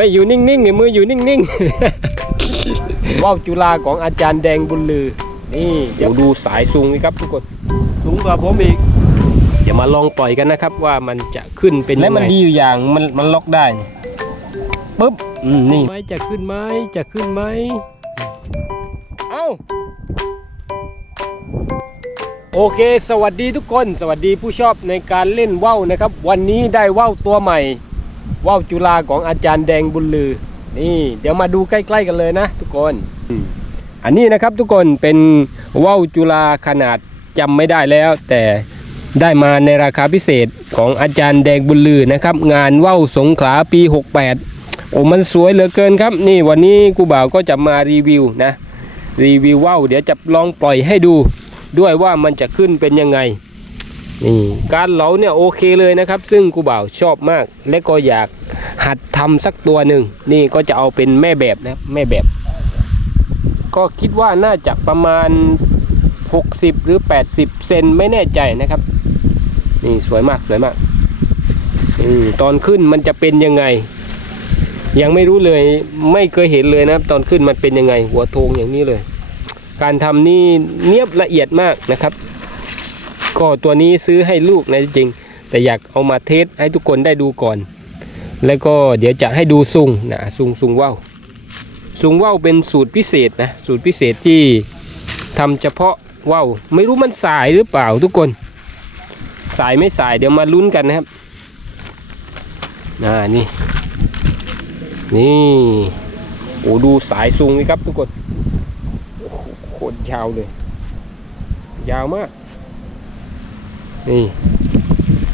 ฮ้ยอยู่นิ่งๆเนี่ยมืออยู่นิ่งๆ ว่าวจุฬาของอาจารย์แดงบุญลือ นี่เดี๋ยวดูสายสูงนี่ครับทุกคนสูงกว่าผมอีกเดี๋ยวมาลองปล่อยกันนะครับ ว่ามันจะขึ้นเป็นและมันดีอยู่อย่างมันมันล็อกได้นี่ปุ๊บอืมนี่ไม้จะขึ้นไหมจะขึ้นไหมเอ้าโอเค สวัสดีทุกคน สวัสดีผู้ชอบในการเล่นว่าวนะครับ วันนี้ได้ว่าวตัวใหม่ ว่าวจุฬาของอาจารย์แดงบุญลือ นี่ เดี๋ยวมาดูใกล้ๆกันเลยนะ ทุกคน อันนี้นะครับทุกคนเป็นว่าวจุฬาขนาดจำไม่ได้แล้ว แต่ได้มาในราคาพิเศษของอาจารย์แดงบุญลือนะครับ งานว่าวสงขลาปี 68 โอ้มันสวยเหลือเกินครับ นี่วันนี้กูบ่าวก็จะมารีวิวนะรีวิวว่าวเดี๋ยวจะลองปล่อยให้ดู ด้วยว่ามันจะขึ้นเป็นยังไง นี่การเหลาเนี่ยโอเคเลยนะครับ ซึ่งกูบ่าวชอบมาก และก็อยากหัดทำสักตัวหนึ่งนี่ก็จะเอาเป็นแม่แบบนะแม่แบบ ก็คิดว่าน่าจะประมาณ 60 หรือ 80 เซนไม่แน่ใจนะครับ นี่สวยมากสวยมากอตอนขึ้นมันจะเป็นยังไง ยังไม่รู้เลยไม่เคยเห็นเลยนะครับ ตอนขึ้นมันเป็นยังไง หัวโทงอย่างนี้เลย การทำนี่เนียบละเอียดมากนะครับ ก็ตัวนี้ซื้อให้ลูกนะจริง แต่อยากเอามาเทสให้ทุกคนได้ดูก่อน แล้วก็เดี๋ยวจะให้ดูซุงนะซุงซุงว่าวซุงว่าวเป็นสูตรพิเศษนะสูตรพิเศษที่ทำเฉพาะว่าวไม่รู้มันสายหรือเปล่าทุกคน สายไม่สายเดี๋ยวมาลุ้นกันนะครับอ่านี่นี่โอ้ดูสายซุงนี่ครับทุกคนโคตรยาวเลย ยาวมาก นี่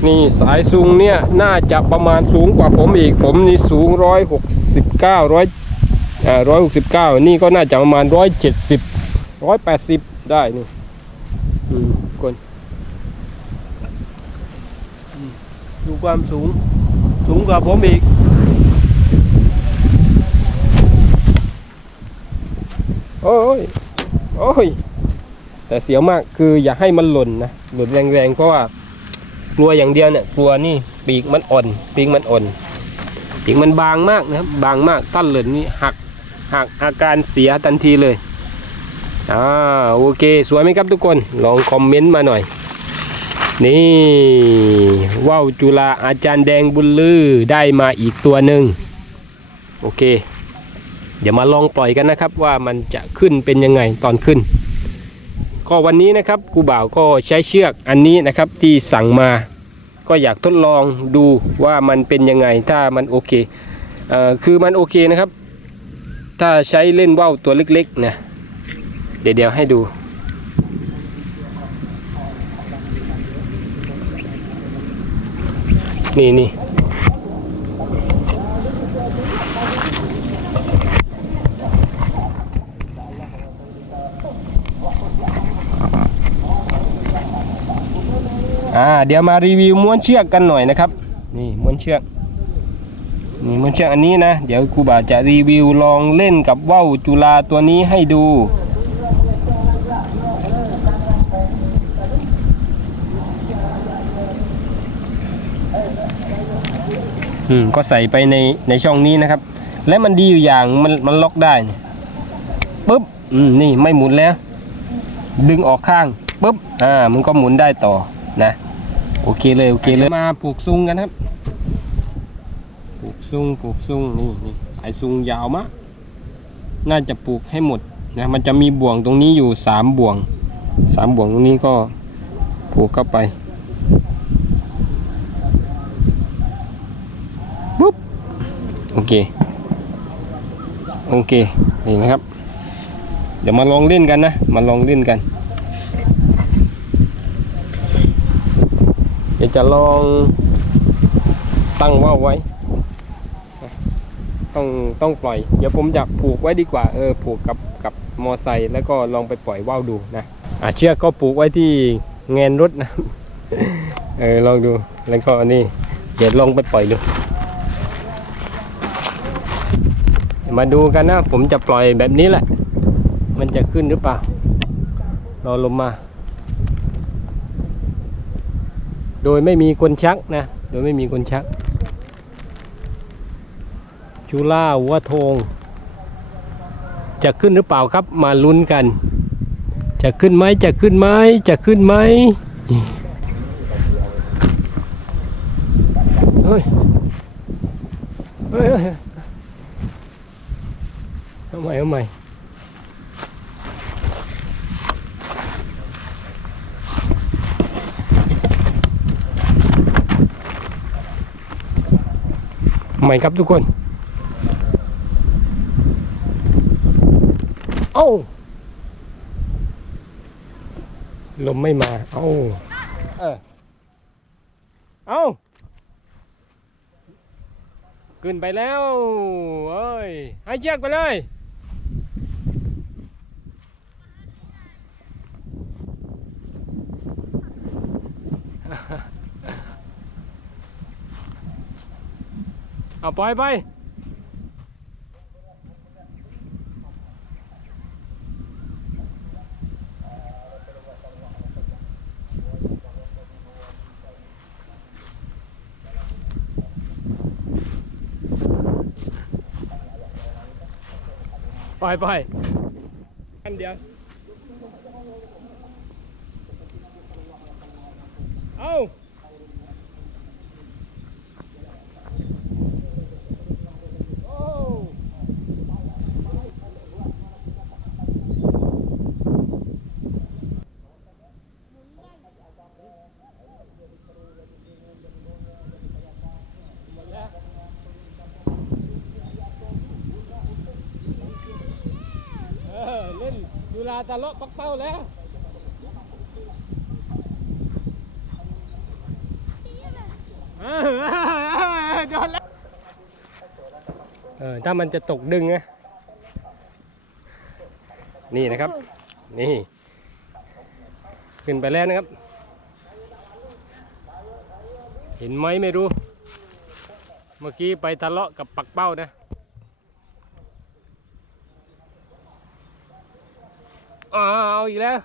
นี่สายซุงเนี่ย น่าจะประมาณสูงกว่าผมอีก ผมนี่สูงร้อยหกสิบเก้าร้อยอ่าร้อยหกสิบเก้านี่ก็น่าจะประมาณร้อยเจ็ดสิบร้อยแปดสิบได้นี่อืมคนอืมดูความสูง สูงกว่าผมอีกโอ้ย โอ้ย แต่เสียวมากคืออย่าให้มันหล่นนะหล่นแรงๆเพราะว่ากลัวอย่างเดียวเนี่ยกลัวนี่ปีกมันอ่อนปีกมันอ่อนปีกมันบางมากนะครับบางมากตั้นหล่นนี่หักหักอาการเสียทันทีเลยอ่าโอเค สวยไหมครับทุกคนลองคอมเมนต์มาหน่อย นี่ว่าวจุฬาอาจารย์แดงบุญลือได้มาอีกตัวหนึ่งโอเค เดี๋ยวมาลองปล่อยกันนะครับว่ามันจะขึ้นเป็นยังไงตอนขึ้น ก็วันนี้นะครับกูบ่าวก็ใช้เชือกอันนี้นะครับที่สั่งมา ก็อยากทดลองดูว่ามันเป็นยังไงถ้ามันโอเคเอ่อคือมันโอเคนะครับ ถ้าใช้เล่นว่าวตัวเล็กๆนะเดี๋ยวเดี๋ยวให้ดู นี่นี่ อ่าเดี๋ยวมารีวิวม้วนเชือกกันหน่อยนะครับ นี่ม้วนเชือกนี่ม้วนเชือกอันนี้นะ เดี๋ยวครูบาจะรีวิวลองเล่นกับว่าวจุฬาตัวนี้ให้ดูอืมก็ใส่ไปในในช่องนี้นะครับ และมันดีอยู่อย่างมันมันล็อกได้นี่ปุ๊บอืมนี่ไม่หมุนแล้ว ดึงออกข้างปุ๊บอ่ามันก็หมุนได้ต่อ โอเคเลยโอเคเลยมาปลูกซุงกันครับ ปลูกซุงปลูกซุงนี่นี่สายซุงยาวมากน่าจะปลูกให้หมดนะมันจะมีบ่วงตรงนี้อยู่สามบ่วงสามบ่วงตรงนี้ก็ปลูกเข้าไปปุ๊บโอเคโอเคนี่นะครับ เดี๋ยวมาลองเล่นกันนะ มาลองเล่นกัน ดี๋ยวจะลองตั้งว่าวไว้ ต้องต้องปล่อย เดี๋ยวผมจะผูกไว้ดีกว่า เออ ผูกกับกับมอไซค์แล้วก็ลองไปปล่อยว่าวดูนะอ่าเชือกก็ผูกไว้ที่เงนรถนะ เออ ลองดู แล้วก็อันนี้เดี๋ยวลองไปปล่อยดู มาดูกันนะ ผมจะปล่อยแบบนี้แหละ มันจะขึ้นหรือเปล่ารอลมมา โดยไม่มีคนชักนะ โดยไม่มีคนชักชจุฬาหัวทง จะขึ้นหรือเปล่าครับ มาลุ้นกัน จะขึ้นไหมจะขึ้นไหมจะขึ้นไหมเฮ้ย เฮ้ยเฮ้ยทำไมทำไม ทำไมครับทุกคนเอ้าลมไม่มา เอ้า เออ เอ้า ขึ้นไปแล้วเอ้ย ให้เชือกไปเลย เอาปล่อยไปปล่อยปล่อยอันเดียว เอาโอ้เออเล่นดู ลาตะเลาะปักเป้าแล้วเออโดนแล้วเออถ้ามันจะตกดึงนะนี่นะครับ นี่ ขึ้นไปแล้วนะครับ เห็นไหมไม่รู้ เมื่อกี้ไปทะเลาะกับปักเป้านะอ้าว เอาอีกแล้ว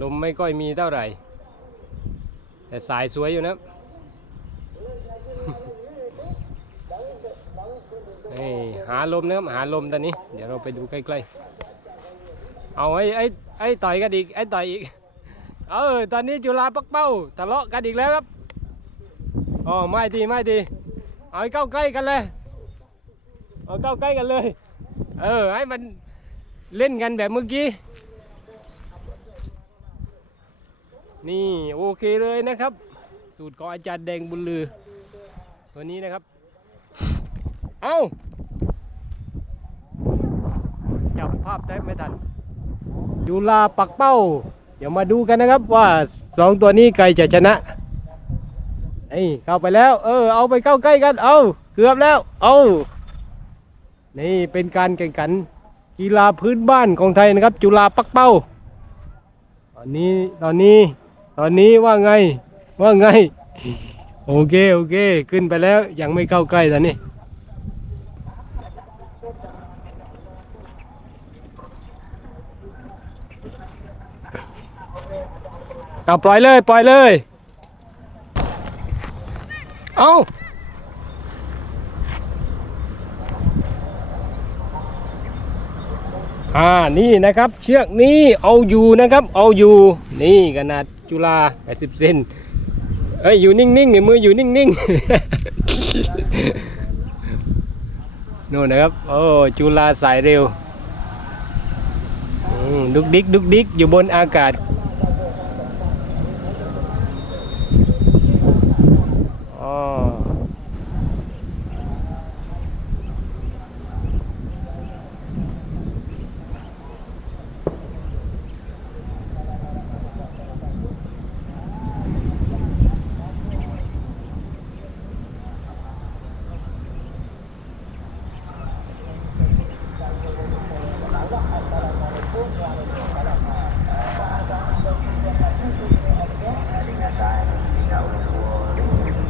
ลมไม่ค่อยมีเท่าไหร่ แต่สายสวยอยู่นะนี่หาลมนะครับหาลมตอนนี้ เดี๋ยวเราไปดูใกล้ๆ เอาไอ้ไอ้ไอ้ต่อยกันอีกไอ้ต่อยอีก เออตอนนี้จุฬาปักเป้าทะเลาะกันอีกแล้วครับอ๋อไม่ดีไม่ดีเอาให้เข้าใกล้กันเลย เอาเข้าใกล้กันเลย เออให้มัน เล่นกันแบบเมื่อกี้ นี่โอเคเลยนะครับ สูตรของอาจารย์แดงบุญลือ ตัวนี้นะครับ เอาจับภาพได้ไม่ทันจุฬาปักเป้า เดี๋ยวมาดูกันนะครับว่าสองตัวนี้ใครจะชนะไอ้เข้าไปแล้ว เออ เอาไปเข้าใกล้กัน เอาเกือบแล้ว เอานี่เป็นการแข่งขัน กีฬาพื้นบ้านของไทยนะครับ จุฬาปักเป้า ตอนนี้ตอนนี้ ตอนนี้ว่าไงว่าไง โอเคโอเค ขึ้นไปแล้วยังไม่เข้าใกล้ตอนนี้เอาปล่อยเลย ปล่อยเลย เอา อ่านี่นะครับเชือกนี้เอาอยู่นะครับ เอาอยู่ นี่ขนาดจุฬา80เซนเอ้ยอยู่นิ่งๆนี่มืออยู่นิ่งๆนู่นนะครับโอ้จุฬาสายเร็วดุกดิกดุกดิกอยู่บนอากาศอ๋อ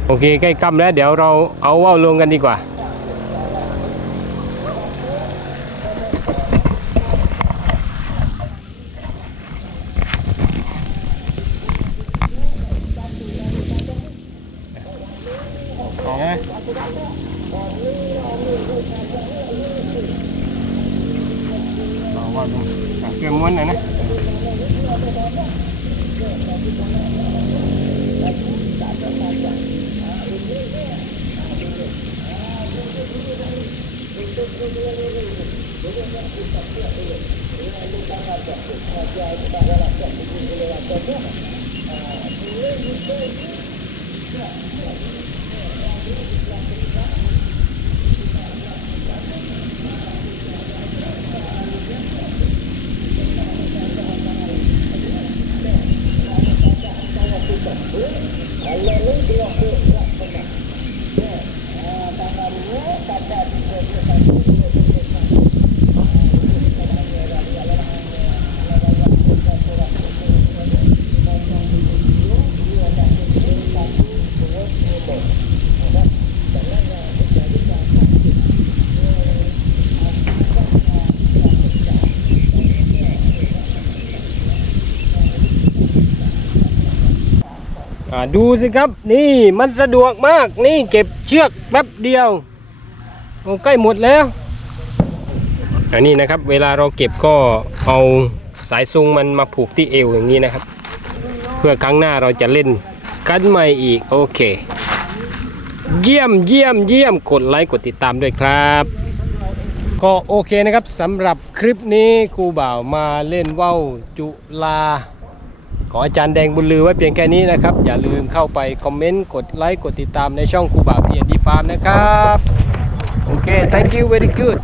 โอเค ใกล้ค่ำแล้ว เดี๋ยวเราเอาว่าวลงกันดีกว่า ของไงอ บดูอะเกลือม้วนหน่อยนะ Hallelujah. อ่าดูสิครับนี่มันสะดวกมากนี่เก็บเชือกแป๊บเดียวโอ้ใกล้หมดแล้วอันนี้นะครับ เวลาเราเก็บก็เอาสายซุงมันมาผูกที่เอวอย่างนี้นะครับ เพื่อครั้งหน้าเราจะเล่นกันใหม่อีกโอเค เยี่ยมเยี่ยมเยี่ยมกดไลค์กดติดตามด้วยครับ ก็โอเคนะครับสำหรับคลิปนี้ครูบ่าวมาเล่นว่าวจุลา ขออาจารย์แดงบุญลือไว้เพียงแค่นี้นะครับ อย่าลืมเข้าไปคอมเมนต์ กดไลค์ กดติดตามในช่องครูบาเพียนดีฟาร์มนะครับ โอเค thank you very good